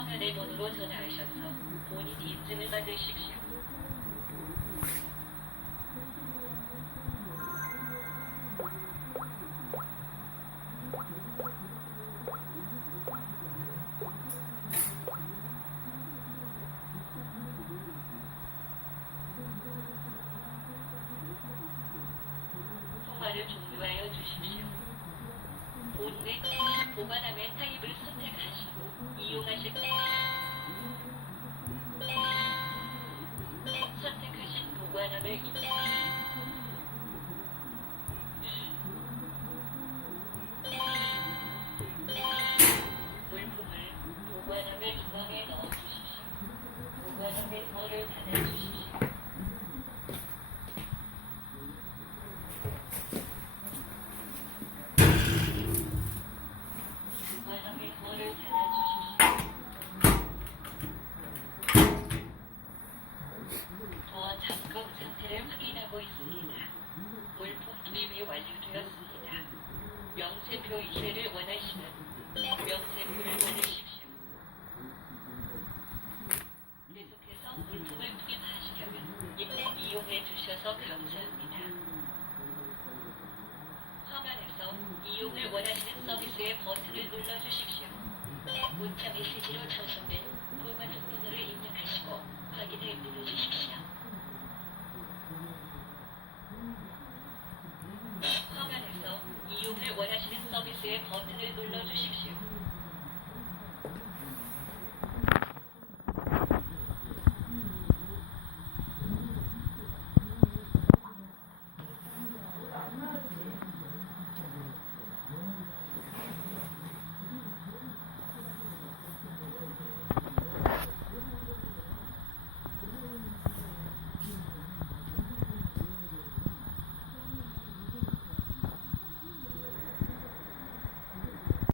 화면의 번호로 전화하셔서 본인 인증을 받으십시오. 통화를 종료하여 주십시오. 본인의 보관함의 타입을 선택하시고 이용하실 선택하신 보관함을 물품을 보관함의 중앙에 넣어주십시오. 보관함의 문을 닫아주십시오. 보관함의 문을 닫아주십시오. 도어 잠금 상태를 확인하고 있습니다. 물품 투입이 완료되었습니다. 명세표 이체를 원하시면 명세표를 받으십시오. 계속해서 물품을 투입하시려면 이용해 주셔서 감사합니다. 화면에서 이용을 원하시는 서비스의 버튼을 눌러주십시오. 문자 메시지로 전송된 보관함 번호를 입력하시고 확인을 눌러주십시오. 화면에서 이용을 원하시는 서비스의 버튼을 눌러주십시오.